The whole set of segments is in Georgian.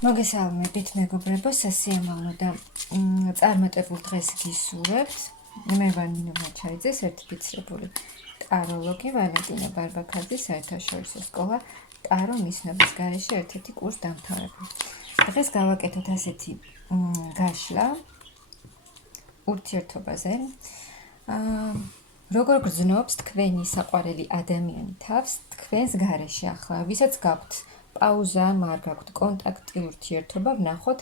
მოგესალმებით მეგობრებო, სასიამოვნო და წარმატებულ დღეს გისურვებთ. მე ვარ ნინო მაჩაიძე, სერტიფიცირებული ტაროლოგი, ვალენტინა ბარბაქაძის საერთაშორისო სკოლა ტარო მისნობის გარეშე ერთ-ერთი კურს დამთავრებული. დღეს გავაკეთოთ ასეთი გაშლა ურთიერთობაზე. როგორ გრძნობს თქვენი საყვარელი ადამიანი თავს თქვენს გარეშე ახლა, ვისაც გაქვთ პაუზა, არ გაქვთ კონტაქტი, ურთიერთობა, ვნახოთ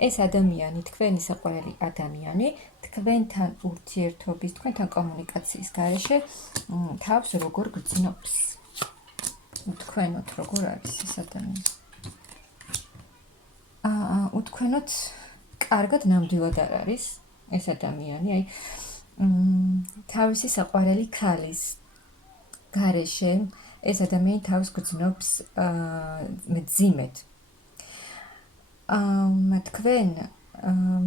ეს ადამიანი, თქვენი საყვარელი ადამიანი, თქვენთან ურთიერთობის, თქვენთან კომუნიკაციის გარეშე თავს როგორ გრძნობს. უთქვენოთ როგორ არის ეს ადამიანი. უთქვენოთ კარგად ნამდვილად არ არის ეს ადამიანი, აი თავისი საყვარელი ქალის გარეშე ეს ადამიანი თავს გრძნობს მძიმედ. თქვენ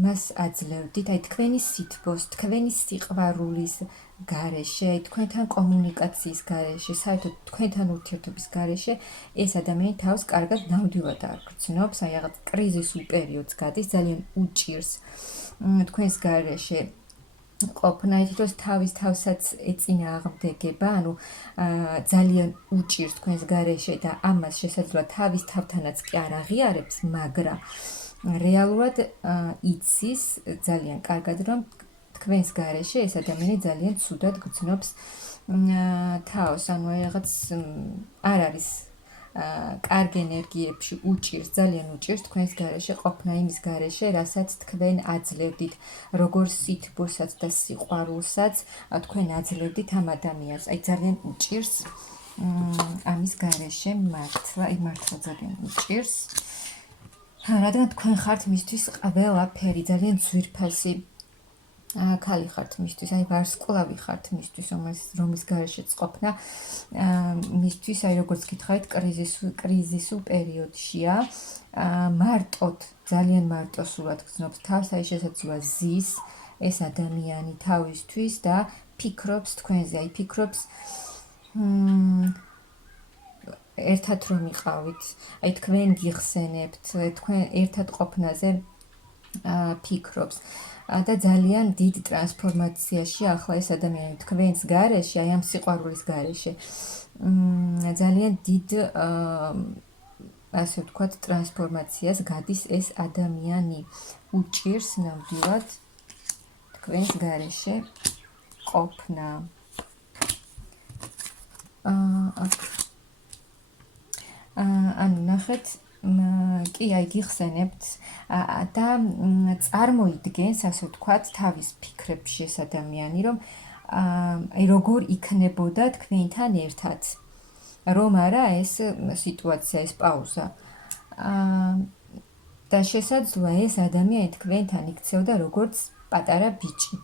მას აძლევდით, აი თქვენი სითბოს, თქვენი სიყვარულის გარეშე, აი თქვენთან კომუნიკაციის გარეშე, საერთოდ თქვენთან ურთიერთობის გარეშე ეს ადამიანი თავს კარგად ნამდვილად არ გრძნობს, აი რაღაც კრიზისულ პერიოდს გადის, ძალიან უჭირს თქვენს გარეშე ყოფნა, თვითონ თავის თავსაც ეწინააღმდეგება, ანუ ძალიან უჭირს თქვენს გარეშე და ამას შესაძლოა თავის თავთანაც კი არ აღიარებს, მაგრამ რეალურად იცის ძალიან კარგად, რომ თქვენს გარეშე ეს ადამიანი ძალიან ცუდად გრძნობს თავს, ანუ რაღაც არ არის კარგ ენერგიებში, უჭირს, ძალიან უჭირს თქვენს გარეშე ყოფნა, იმის გარეშე, რასაც თქვენ აძლევდით, როგორ სითბოსაც და სიყვარულსაც თქვენ აძლევდით ამ ადამიანს. აი ძალიან უჭირს ამის გარეშე მართლა ძალიან უჭირს. რადგან თქვენ ხართ მისთვის ყველაფერი, ძალიან ძვირფასი ქალი ხართ მისთვის, აი ვარსკვლავი ხართ მისთვის, რომლის გარეშეც ყოფნა მისთვის, აი როგორც გითხარით, კრიზისულ პერიოდშია, მარტოდ, ძალიან მარტოსულად გრძნობს თავს, აი შესაძლოა ზის ეს ადამიანი თავისთვის და ფიქრობს თქვენზე, აი ფიქრობს ერთად რომ იყავით, აი თქვენ გიხსენებთ, თქვენ ერთად ყოფნაზე ფიქრობს და ძალიან დიდ ტრანსფორმაციაში ახლა ეს ადამიანი თქვენს გარეშე, აი ამ სიყვარულის გარეშე ძალიან დიდ ასე ვთქვათ ტრანსფორმაციას გადის ეს ადამიანი. უჭირს ნამდვილად თქვენს გარეშე ყოფნა. ანუ ნახეთ, კი აი გიხსენებთ და წარმოიდგენს, ასე ვთქვათ, თავის ფიქრებში ეს ადამიანი, რომ აი როგორ იქნებოდა თქვენთან ერთად, რომ არა ეს სიტუაცია, ეს პაუზა. და შესაძლოა ეს ადამიანი თქვენთან იქცეოდა როგორც პატარა ბიჭი.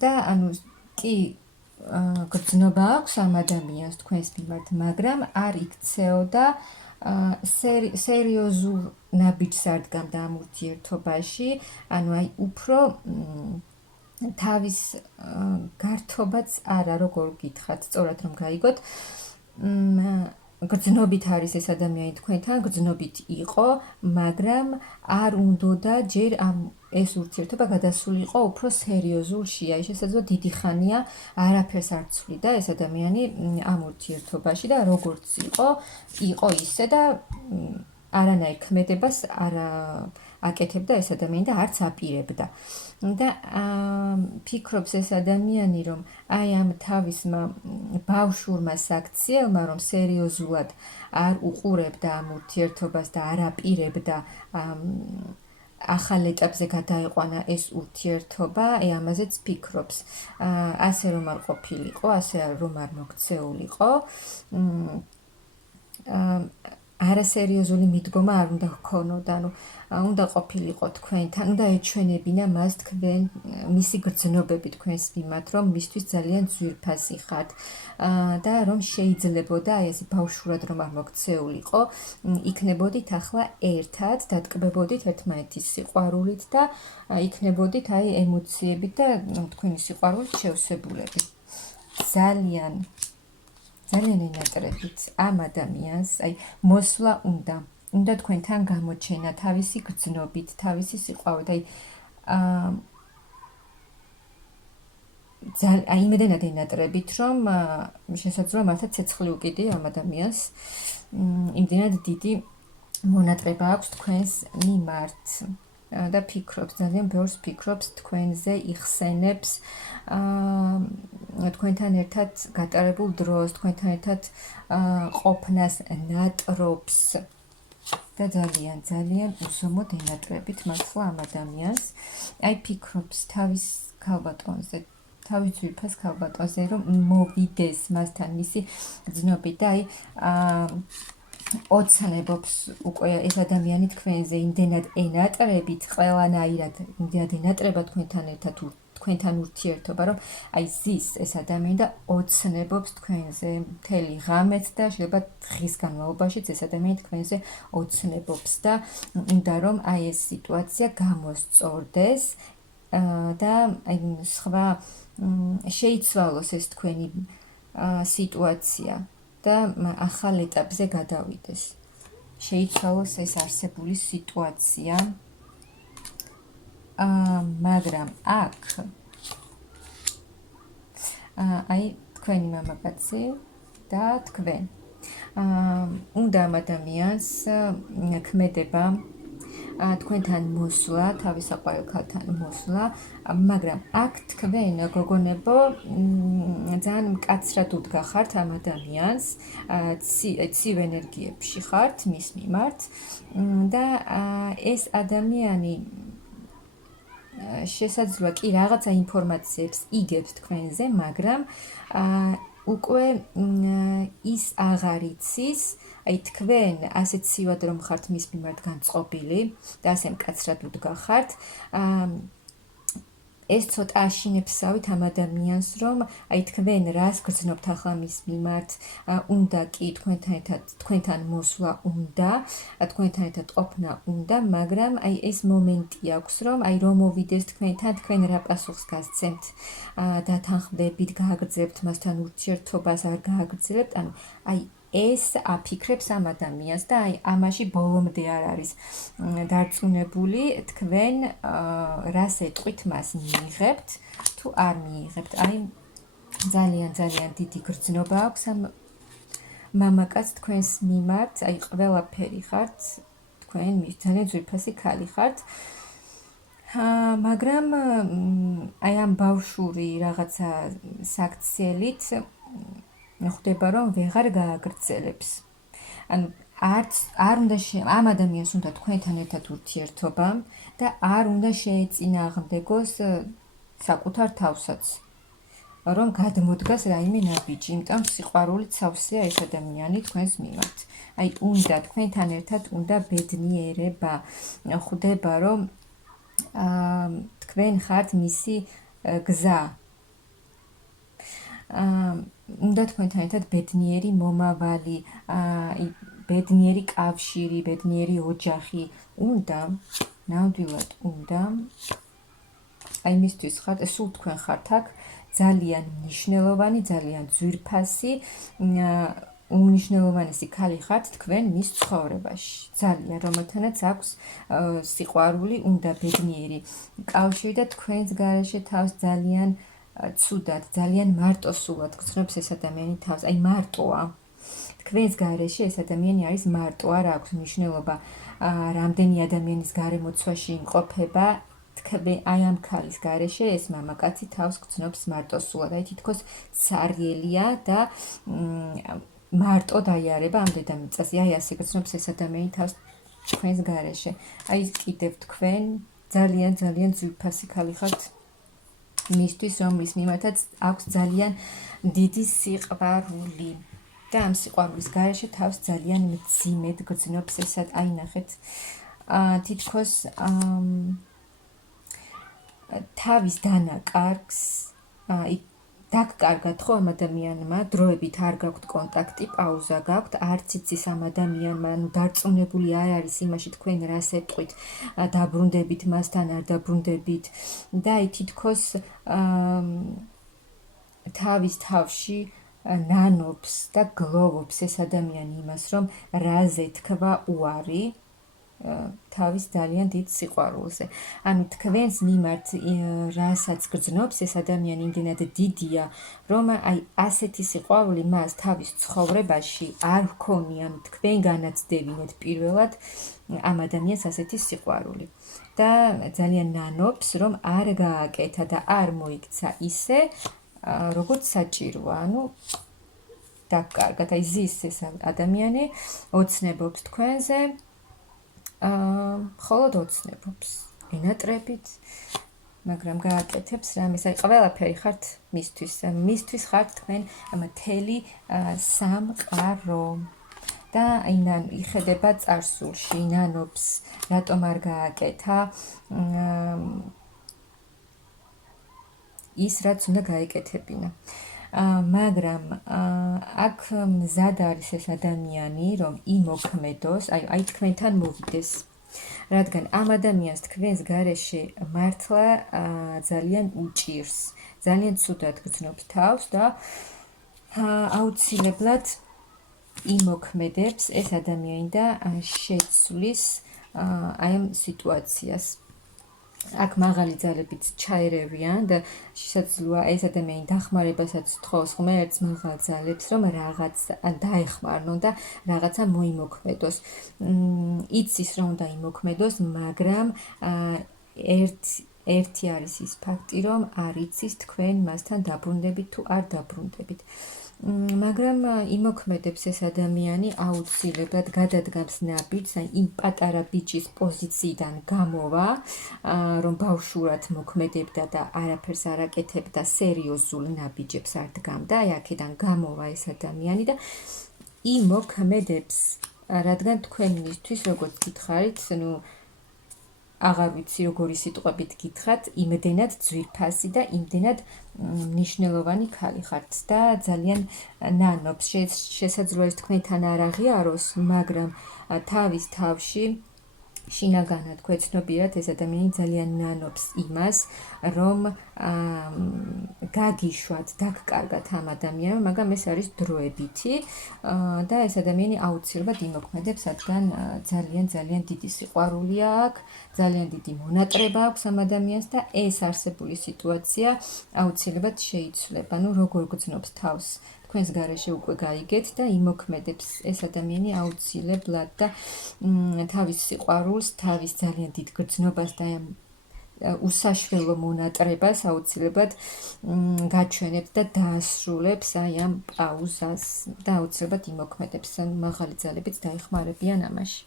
და ანუ კი გრძნობა აქვს ამ ადამიანს თქვენს მიმართ, მაგრამ არ იქცეოდა სერიოზულ ნაბიჯს არ დგამდა ამ ურთიერთობაში, ანუ აი უფრო თავის გართობაც არა, როგორ გითხრათ, სწორად რომ გაიგოთ, გრძნობით არის ეს ადამიანი თქვენთან, გრძნობით იყო, მაგრამ არ უნდოდა ჯერ ეს ურთიერთობა გადასულიყო უფრო სერიოზულში, აი შესაძლოა დიდი ხანია არაფერს არ ცვლიდა ეს ადამიანი ამ ურთიერთობაში და როგორც იყო ისე და არანაირ ქმედებას არ აკეთებდა ეს ადამიანი და არც აპირებდა. და ფიქრობს ეს ადამიანი, რომ აი ამ თავისმა ბავშვურმა საქციელმა, რომ სერიოზულად არ უყურებდა ამ ურთიერთობას და არ აპირებდა ახალ ეტაპზე გადაეყვანა ეს ურთიერთობა, აი ამაზეც ფიქრობს. ასე რომ არ ყოფილიყო, ასე რომ არ მოქცეულიყო, არასერიოზული მიდგომა არ უნდა ჰქონოდა, ანუ უნდა ყოფილიყო თქვენთან, უნდა ეჩვენებინა მას მისი გრძნობები თქვენს მიმართ, რომ მისთვის ძალიან ძვირფასი ხართ და რომ შეიძლებოდა აი ეს ბავშვურად რომ არ მოქცეულიყო, იქნებოდით ახლა ერთად, დატკბებოდით ერთმანეთის სიყვარულით და იქნებოდით აი ემოციებით და თქვენი სიყვარულით შევსებულები. ძალიან ენატრებით ამ ადამიანს, აი მოსვლა უნდა უნდა თქვენთან გამოჩენა თავისი გრძნობით, თავისი სიყვარულით. აი იმედენად ენატრებით, რომ შესაძლოა მართლა ცეცხლი უკიდე ამ ადამიანს. იმდენად დიდი მონატრება აქვს თქვენს მიმართ და ფიქრობს, ძალიან ბევრს ფიქრობს თქვენზე, იხსენებს თქვენთან ერთად გატარებულ დროს, თქვენთან ერთად ყოფნას ნატრობს და ძალიან უზომოდ ენატრებით მართლა ამ ადამიანს. აი ფიქრობს თავის ქალბატონზე, თავის ძვირფას ქალბატონზე, რომ მოვიდეს მასთან მისი გრძნობით და აი ოცნებობს უკვე ეს ადამიანი თქვენზე, იმდენად ენატრებით, ყველანაირად იმდენად ენატრება თქვენთან ერთად თქვენთან ურთიერთობა, რომ აი ზის ეს ადამიანი და ოცნებობს თქვენზე მთელი ღამეც და შეიძლება დღის განმავლობაშიც ეს ადამიანი თქვენზე ოცნებობს და უნდა რომ აი ეს სიტუაცია გამოსწორდეს და აი სხვა შეიცვალოს ეს თქვენი სიტუაცია და ახალ ეტაპზე გადავიდეს. შეიცვალოს ეს არსებული სიტუაცია. მაგრამ აქ აი თქვენი მამაკაცი და თქვენ უნდა ამ ადამიანს ქმედება თქვენთან მოსვლა, თავის საყვარელ ქალთან მოსვლა, მაგრამ აქ თქვენ გოგონებო ძალიან მკაცრად უდგახართ ამ ადამიანს, ცივ ენერგიებში ხართ მის მიმართ და ეს ადამიანი შესაძლოა კი რაღაცა ინფორმაციებს იგებს თქვენზე, მაგრამ უკვე ის აღარ იცის, აი თქვენ ასე ცივად რომ ხართ მის მიმართ განწყობილი და ასე მკაცრად უდგახართ, ეს ცოტა აშინებსავით ამ ადამიანს, რომ აი თქვენ რას გრძნობთ ახლა მის მიმართ, უნდა კი თქვენთან მოსვლა უნდა, თქვენთან ერთად ყოფნა უნდა, მაგრამ აი ეს მომენტი აქვს, რომ აი რომ მოვიდეს თქვენთან, თქვენ რა პასუხს გასცემთ, დათანხმდებით, გააგრძელებთ მასთან ურთიერთობას, არ გააგრძელებთ, ანუ აი ეს აფიქრებს ამ ადამიანს და აი ამაში ბოლომდე არ არის დარწმუნებული, თქვენ რას ეტყვით მას მიიღებთ, თუ არ მიიღებთ. აი ძალიან დიდი გრძნობა აქვს ამ მამაკაც თქვენს მიმართ, აი ყველაფერი ხართ, თქვენ ძალიან ძვირფასი ქალი ხართ. მაგრამ აი ამ ბავშვური რაღაცა საქციელით ხვდება რომ ვეღარ გააგრძელებს. ანუ არ უნდა ამ ადამიანს უნდა თქვენთან ერთად ურთიერთობა და არ უნდა შეეწინააღმდეგოს საკუთარ თავსაც, რომ გადმოდგას რაიმე ნაბიჯი, იმიტომ სიყვარულით სავსეა ეს ადამიანი თქვენს მიმართ. აი უნდა თქვენთან ერთად უნდა ბედნიერება, ხვდება რომ თქვენ ხართ მისი გზა. უნდა თქვენთან ერთად ბედნიერი მომავალი, ბედნიერი კავშირი, ბედნიერი ოჯახი, უნდა, ნამდვილად უნდა. აი მისთვის ხართ, სულ თქვენ ხართ აქ ძალიან მნიშვნელოვანი, ძალიან ძვირფასი, უმნიშვნელოვანესი ქალი ხართ თქვენ მის ცხოვრებაში. ძალიან, რომელთანაც აქვს სიყვარული, უნდა ბედნიერი კავშირი და თქვენს გარეშე თავს ძალიან ცუდად, ძალიან მარტოსულად გრძნობს ეს ადამიანი თავს, აი მარტოა. თქვენს გარეშე ეს ადამიანი არის მარტო, არ აქვს მნიშვნელობა რამდენი ადამიანის გარემოცვაში იმყოფება, აი ამ ქალის გარეშე ეს მამაკაცი თავს გრძნობს მარტოსულად, აი თითქოს სარგელია და მარტო დაიარება ამ დედამიწაზე, აი ასე გრძნობს ეს ადამიანი თავს თქვენს გარეშე. აი კიდევ თქვენ ძალიან ძვირფასი ქალი ხართ მისთვის, რომლის მიმართაც აქვს ძალიან დიდი სიყვარული და ამ სიყვარულის გარეშე თავს ძალიან მძიმედ გრძნობს ეს, აი ნახეთ, თითქოს თავის დანაკარგს დაგკარგათ ხო ამ ადამიანმა, დროებით არ გაქვთ კონტაქტი, პაუზა გაქვთ, არც იცის ამ ადამიანმა, ანუ დარწმუნებული არ არის იმაში თქვენ რას ეტყვით, დაბრუნდებით მასთან, არ დაბრუნდებით და აი თითქოს თავის თავში ნანობს და გლოვობს ეს ადამიანი იმას, რომ რაზე თქვა უარი თავის ძალიან დიდ სიყვარულზე. ანუ თქვენს მიმართ რასაც გრძნობს ეს ადამიანი იმდენად დიდია, რომ აი ასეთი სიყვარული მას თავის ცხოვრებაში არ ჰქონია, თქვენგანაც დევინეთ პირველად ამ ადამიანს ასეთი სიყვარული. და ძალიან ნანობს, რომ არ გააკეთა და არ მოიქცა ისე, როგორც საჭიროა. ანუ დაკარგათ, აი ზის ეს ადამიანი ოცნებობს თქვენზე, მხოლოდ ოცნებობს ენატრებით, მაგრამ გააკეთებს რამეს, აი ყველაფერი ხართ მისთვის ხართ თქვენ მთელი სამყარო და აი იხედება წარსულში, ნანობს, რატომ არ გააკეთა ის, რაც უნდა გაეკეთებინა. მაგრამ აქ მზად არის ეს ადამიანი, რომ იმოქმედოს, აი თქვენთან მოვიდეს. რადგან ამ ადამიანს თქვენს გარეშე მართლა ძალიან უჭირს, ძალიან ცუდად გრძნობს თავს და აუცილებლად იმოქმედებს ეს ადამიანი და შეცვლის აი ამ სიტუაციას. აქ მაღალი ძალებით ჩაერევიან და შესაძლოა ეს ადამიანი დახმარებასაც თხოვს ღმერთს მაღალ ძალებს, რომ რაღაც დაეხმარნონ და რაღაცა მოიმოქმედოს. იცის რომ უნდა იმოქმედოს, მაგრამ ერთი არის ის ფაქტი, რომ არ იცის თქვენ მასთან დაბრუნდებით თუ არ დაბრუნდებით. მაგრამ იმოქმედებს ეს ადამიანი აუცილებლად გადადგამს ნაბიჯს, აი იმ პატარა ბიჭის პოზიციიდან გამოვა, რომ ბავშვურად მოქმედებდა და არაფერს არ აკეთებდა, სერიოზულ ნაბიჯებს არ დგამდა, აი აქედან გამოვა ეს ადამიანი და იმოქმედებს, რადგან თქვენ მისთვის როგორც გითხარით, აღარ ვიცი როგორი სიტყვებით გითხრათ, იმდენად ძვირფასი და იმდენად მნიშვნელოვანი ქალი ხართ და ძალიან ნანობს. შესაძლოა ეს თქვენთან არ აღიაროს, მაგრამ თავის თავში შინაგანად გვეცნობიერად ეს ადამიანი ძალიან ნანობს იმას, რომ გაგიშვათ, დაგკარგათ ამ ადამიანს, მაგრამ ეს არის დროებითი და ეს ადამიანი აუცილებლად იმოქმედებს, რადგან ძალიან დიდი სიყვარული აქვს, ძალიან დიდი მონატრება აქვს ამ ადამიანს და ეს არსებული სიტუაცია აუცილებლად შეიცვლება. როგორ გრძნობს თავს თქვენს გარეშე უკვე გაიგეთ და იმოქმედებს ეს ადამიანი აუცილებლად და თავის სიყვარულს, თავის ძალიან დიდ გრძნობას და უსაშველო მონატრებას აუცილებლად გაჩვენებს და დაასრულებს აი ამ პაუზას და აუცილებლად იმოქმედებს, მაღალი ძალებით დაეხმარებიან ამაში.